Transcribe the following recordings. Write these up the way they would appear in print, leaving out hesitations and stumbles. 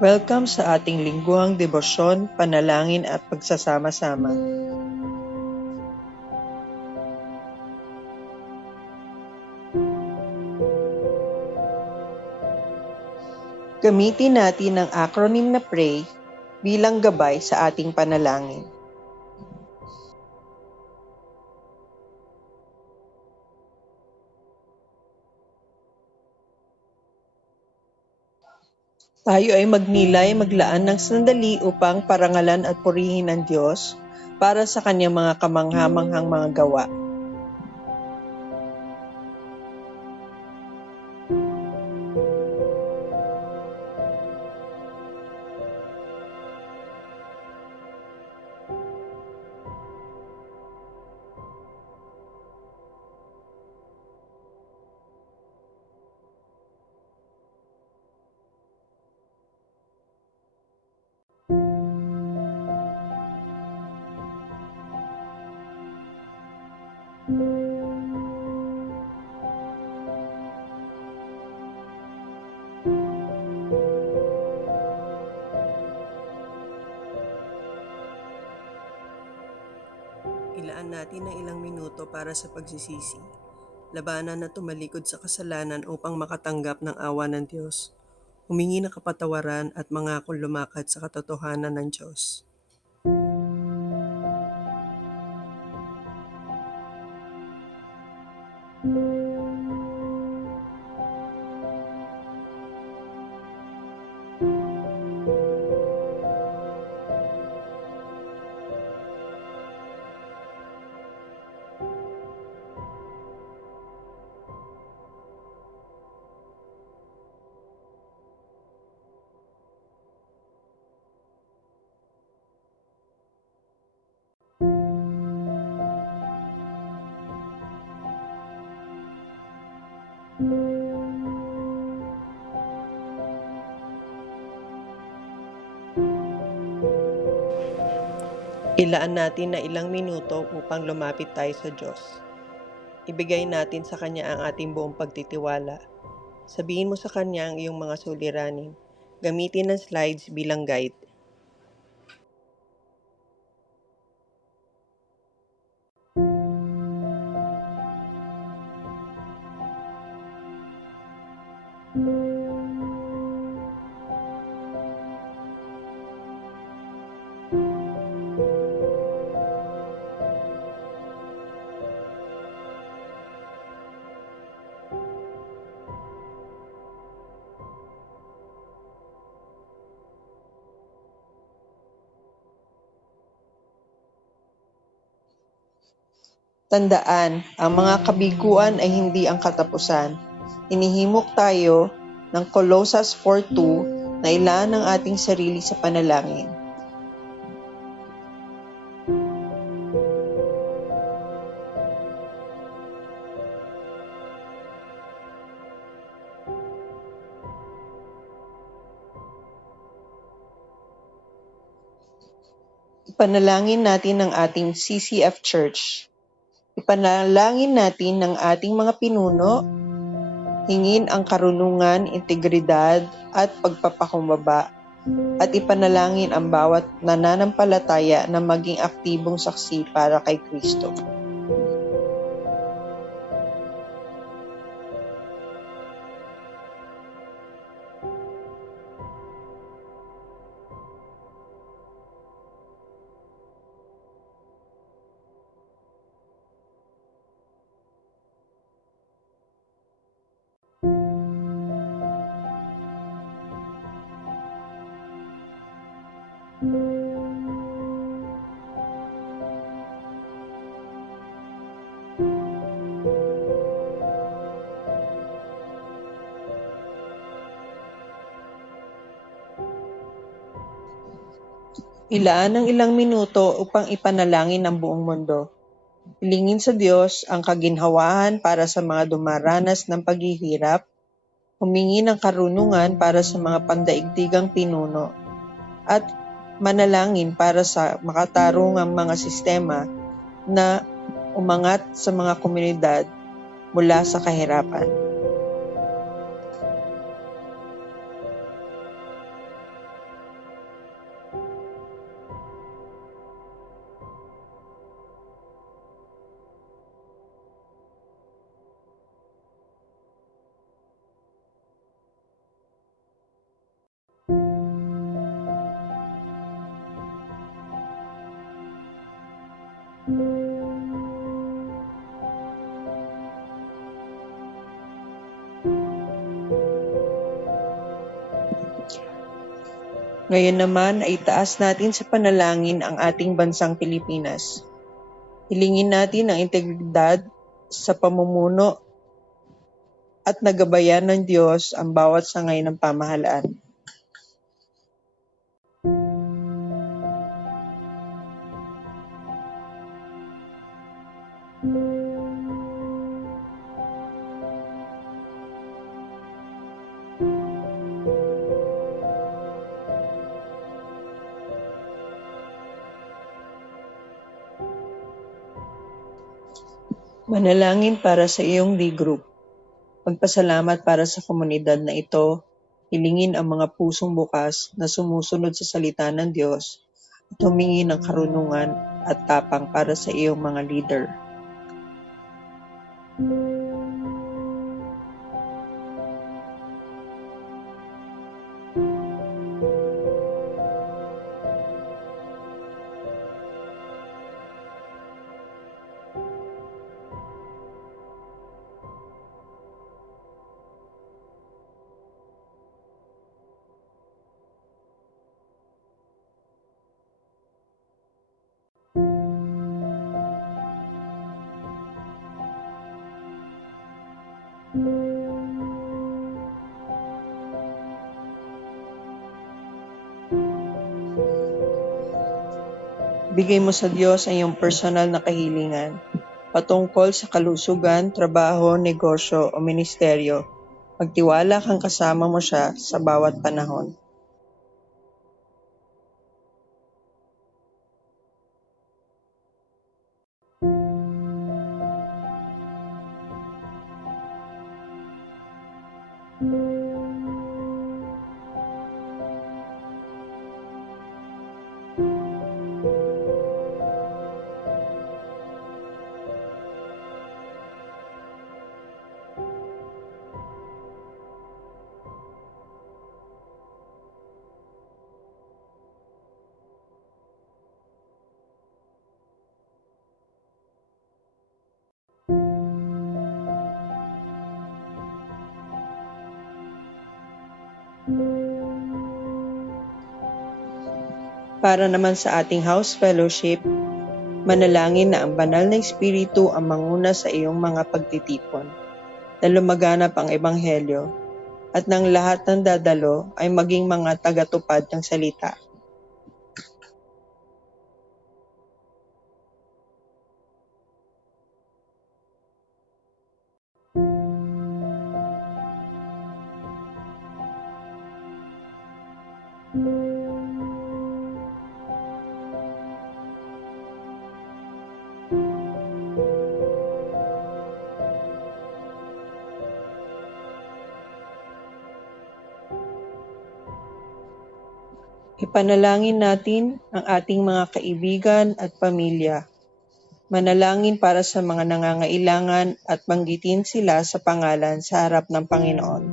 Welcome sa ating lingguhang debosyon, panalangin at pagsasama-sama. Gamitin natin ang acronym na PRAY bilang gabay sa ating panalangin. Tayo ay maglaan ng sandali upang parangalan at purihin ang Diyos para sa kanyang mga kamangha-manghang mga gawa. Ilaan natin ng ilang minuto para sa pagsisisi, labanan at tumalikod sa kasalanan upang makatanggap ng awa ng Diyos, humingi ng kapatawaran at mangakong lumakad sa katotohanan ng Diyos. Ilaan natin na ilang minuto upang lumapit tayo sa Diyos. Ibigay natin sa Kanya ang ating buong pagtitiwala. Sabihin mo sa Kanya ang iyong mga suliranin. Gamitin ang slides bilang guide. Tandaan, ang mga kabiguan ay hindi ang katapusan. Inihimok tayo ng Colossus 4:2 na ilaan ang ating sarili sa panalangin. Ipanalangin natin ang ating CCF Church. Ipanalangin natin ng ating mga pinuno, hingin ang karunungan, integridad at pagpapakumbaba, at ipanalangin ang bawat nananampalataya na maging aktibong saksi para kay Kristo. Ilaan ng ilang minuto upang ipanalangin ang buong mundo. Hilingin sa Diyos ang kaginhawahan para sa mga dumaranas ng paghihirap, humingi ng karunungan para sa mga pandaigdigang pinuno, at manalangin para sa makatarungang mga sistema na umangat sa mga komunidad mula sa kahirapan. Ngayon naman ay itaas natin sa panalangin ang ating bansang Pilipinas. Hilingin natin ang integridad sa pamumuno at nagabayan ng Diyos ang bawat sangay ng pamahalaan. Manalangin para sa iyong D-group. Magpasalamat para sa komunidad na ito. Hilingin ang mga pusong bukas na sumusunod sa salita ng Diyos at humingi ng karunungan at tapang para sa iyong mga leader. Bigay mo sa Diyos ang iyong personal na kahilingan patungkol sa kalusugan, trabaho, negosyo o ministeryo. Magtiwala kang kasama mo siya sa bawat panahon. Para naman sa ating house fellowship, manalangin na ang banal na Espiritu ang manguna sa iyong mga pagtitipon, na lumaganap ang Ebanghelyo, at ng lahat ng dadalo ay maging mga tagatupad ng salita. Ipanalangin natin ang ating mga kaibigan at pamilya. Manalangin para sa mga nangangailangan at banggitin sila sa pangalan sa harap ng Panginoon.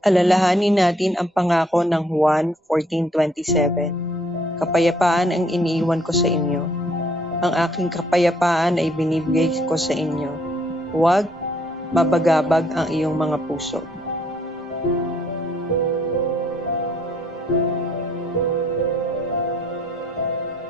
Alalahanin natin ang pangako ng Juan 14:27. Kapayapaan ang iniiwan ko sa inyo. Ang aking kapayapaan ay binibigay ko sa inyo. Huwag mabagabag ang iyong mga puso.